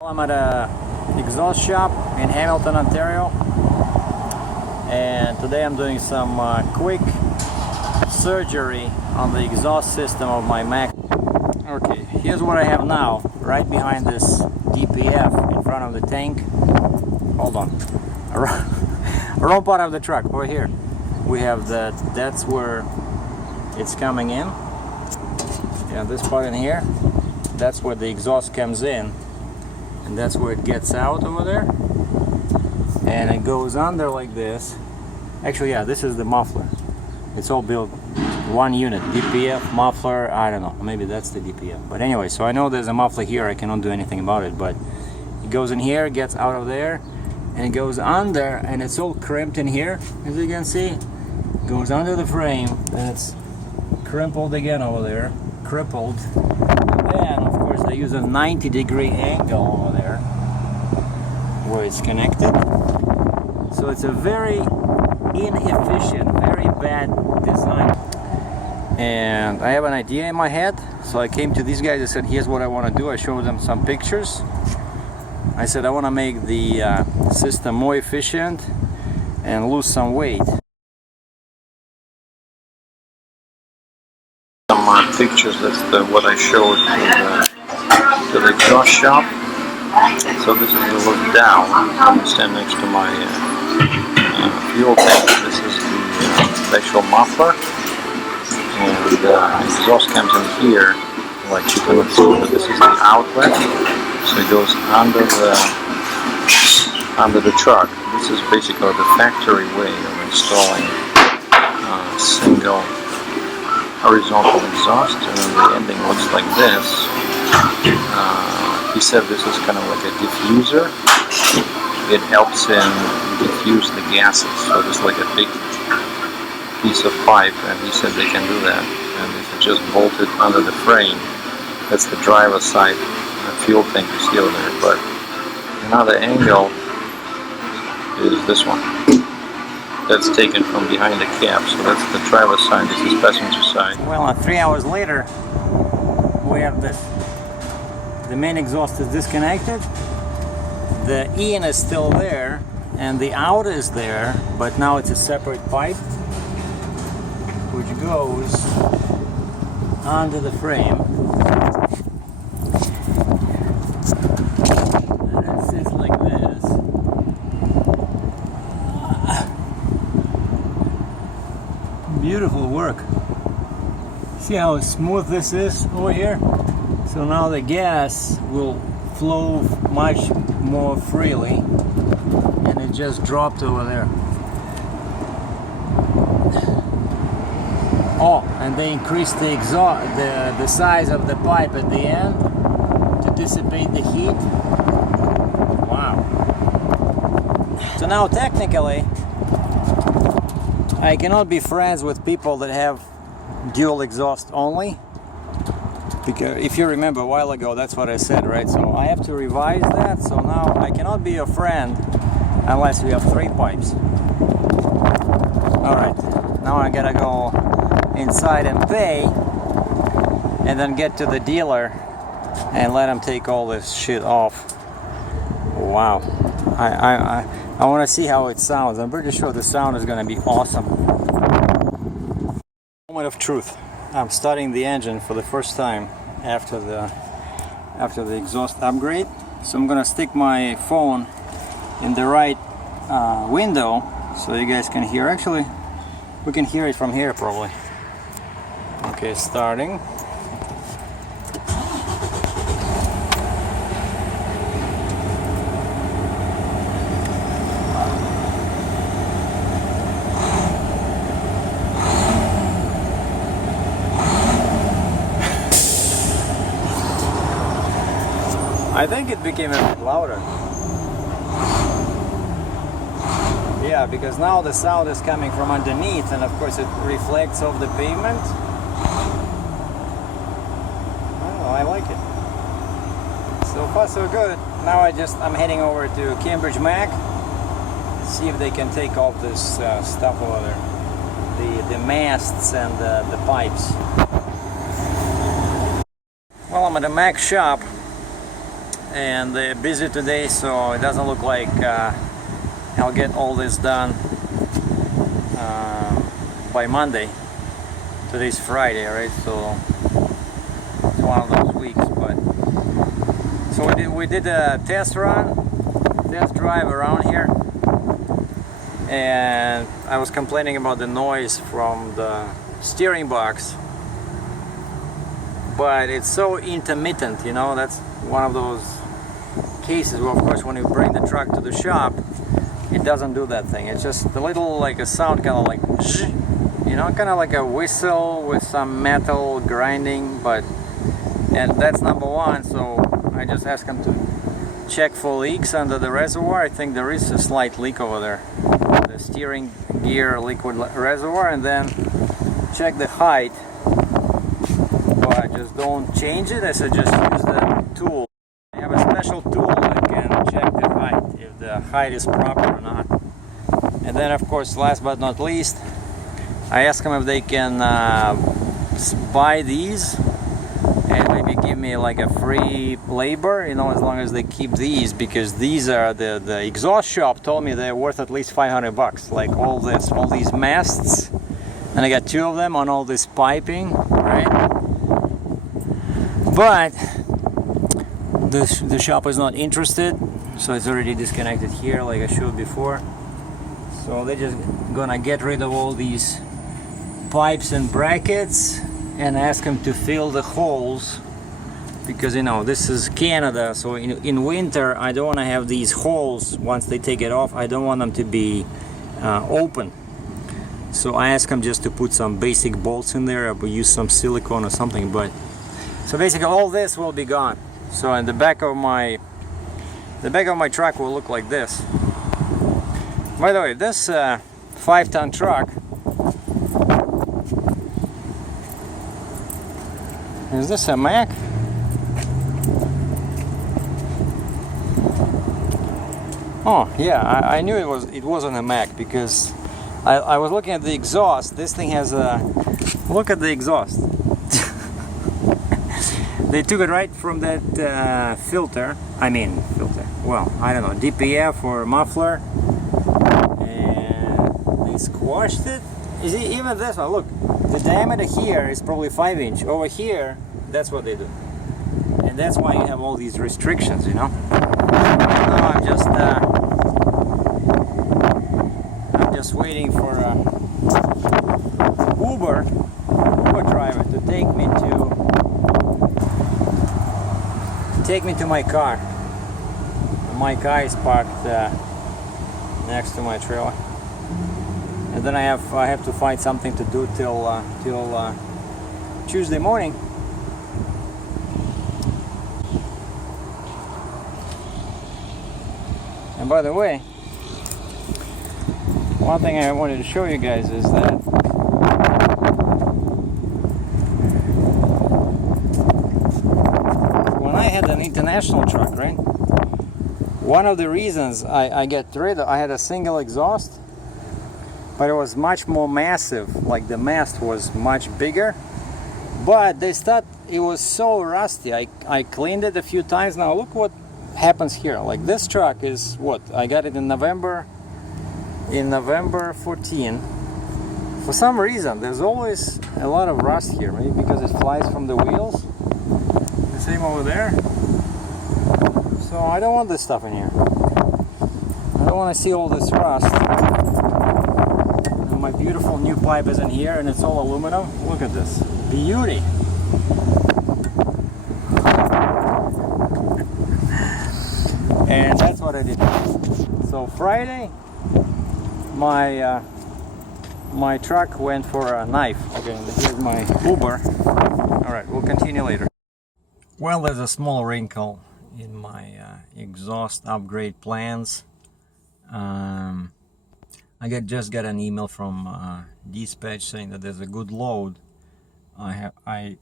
I'm at a exhaust shop in Hamilton, Ontario, and today I'm doing some quick surgery on the exhaust system of my Mack. Okay, here's what I have now, right behind this DPF in front of the tank. Hold on, wrong part of the truck. Over here we have that's where it's coming in. Yeah, this part in here, that's where the exhaust comes in. And that's where it gets out over there, and it goes under like this. Actually, yeah, this is the muffler. It's all built one unit, DPF, muffler, I don't know, maybe that's the DPF. But anyway, so I know there's a muffler here, I cannot do anything about it, but it goes in here, gets out of there, and it goes under, and it's all crimped in here, as you can see. It goes under the frame, and it's crumpled again over there, crippled. Then, of course, I use a 90-degree angle over there where it's connected. So it's a very inefficient, very bad design. And I have an idea in my head, so I came to these guys. I said, here's what I want to do. I showed them some pictures. I said, I want to make the system more efficient and lose some weight. Some pictures, that's what I showed to the exhaust shop. So this is the look down. I'm standing next to my fuel tank. This is the actual muffler, and the exhaust comes in here, like you can see, but this is the outlet, so it goes under the truck. This is basically the factory way of installing single horizontal exhaust, and the ending looks like this. He said this is kind of like a diffuser. It helps him diffuse the gases, so it's like a big piece of pipe, and he said they can do that. And if you just bolt it under the frame, that's the driver's side fuel tank you see over there. But another angle is this one. That's taken from behind the cab, so that's the driver's side, this is passenger side. Well, 3 hours later, we have this. The main exhaust is disconnected, the in is still there, and the out is there, but now it's a separate pipe, which goes under the frame. And it sits like this. Beautiful work. See how smooth this is over here? So now the gas will flow much more freely, and it just dropped over there. Oh, and they increased the exhaust, the size of the pipe at the end to dissipate the heat. Wow. So now technically I cannot be friends with people that have dual exhaust only, because if you remember a while ago, that's what I said, right? So I have to revise that. So now I cannot be your friend unless we have 3 pipes. All right, now I gotta go inside and pay, and then get to the dealer and let him take all this shit off. Wow. I want to see how it sounds. I'm pretty sure the sound is going to be awesome. Moment of truth. I'm starting the engine for the first time after the exhaust upgrade. So I'm going to stick my phone in the right window so you guys can hear. Actually, we can hear it from here probably. Okay, starting. I think it became a bit louder. Yeah, because now the sound is coming from underneath, and of course it reflects off the pavement. Oh, I like it. So far so good. Now I'm heading over to Cambridge Mack, see if they can take off this stuff over there. The masts and the pipes. Well, I'm at a Mack shop, and they're busy today, so it doesn't look like I'll get all this done by Monday. Today's Friday, right? So it's one of those weeks. But so we did a test drive around here, and I was complaining about the noise from the steering box, but it's so intermittent, you know. That's one of those cases where, of course, when you bring the truck to the shop, it doesn't do that thing. It's just a little like a sound, kind of like zzz, you know, kind of like a whistle with some metal grinding. And that's number one. So I just asked him to check for leaks under the reservoir. I think there is a slight leak over there, the steering gear liquid reservoir, and then check the height. But just don't change it. I said just use the tool. I have a special tool that can check the height, if the height is proper or not. And then, of course, last but not least, I asked them if they can buy these and maybe give me like a free labor, you know, as long as they keep these, because these are the exhaust shop told me they're worth at least $500, like all these masts, and I got 2 of them on all this piping, right? But the shop is not interested, so it's already disconnected here like I showed before. So they're just gonna get rid of all these pipes and brackets and ask them to fill the holes, because, you know, this is Canada, so in winter I don't want to have these holes. Once they take it off, I don't want them to be open. So I asked them just to put some basic bolts in there, or use some silicone or something. But so basically all this will be gone. So in the back of my truck will look like this. By the way, this 5-ton truck, is this a Mack? Oh yeah, I knew it wasn't a Mack, because I was looking at the exhaust. This thing has a, look at the exhaust. They took it right from that filter. Well, I don't know, DPF or muffler, and they squashed it. You see, even this one, look, the diameter here is probably 5-inch. Over here, that's what they do. And that's why you have all these restrictions, you know. Now I'm just waiting for Uber driver to take me to my car. My car is parked next to my trailer, and then I have to find something to do till Tuesday morning. And by the way, one thing I wanted to show you guys is that when I had an international truck, right? One of the reasons I had a single exhaust, but it was much more massive, like the mast was much bigger, but they thought it was so rusty. I cleaned it a few times. Now look what happens here. Like this truck is what? I got it in November 14. For some reason there's always a lot of rust here, maybe because it flies from the wheels. The same over there. So I don't want this stuff in here. I don't want to see all this rust. And my beautiful new pipe is in here, and it's all aluminum. Look at this beauty. And that's what I did. So Friday, my truck went for a knife. Okay, here's my Uber. All right, we'll continue later. Well, there's a small wrinkle in my exhaust upgrade plans. I just got an email from dispatch saying that there's a good load. I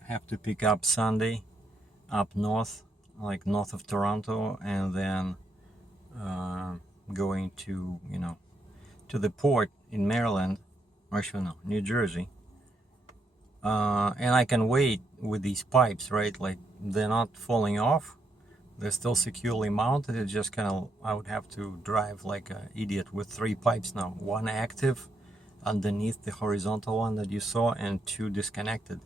have to pick up Sunday up north, like north of Toronto, and then going to, you know, to the port in Maryland, or actually no, New Jersey. And I can wait with these pipes, right? Like they're not falling off, They're still securely mounted. It's just kind of, I would have to drive like an idiot with 3 pipes now. 1 active underneath the horizontal one that you saw and 2 disconnected.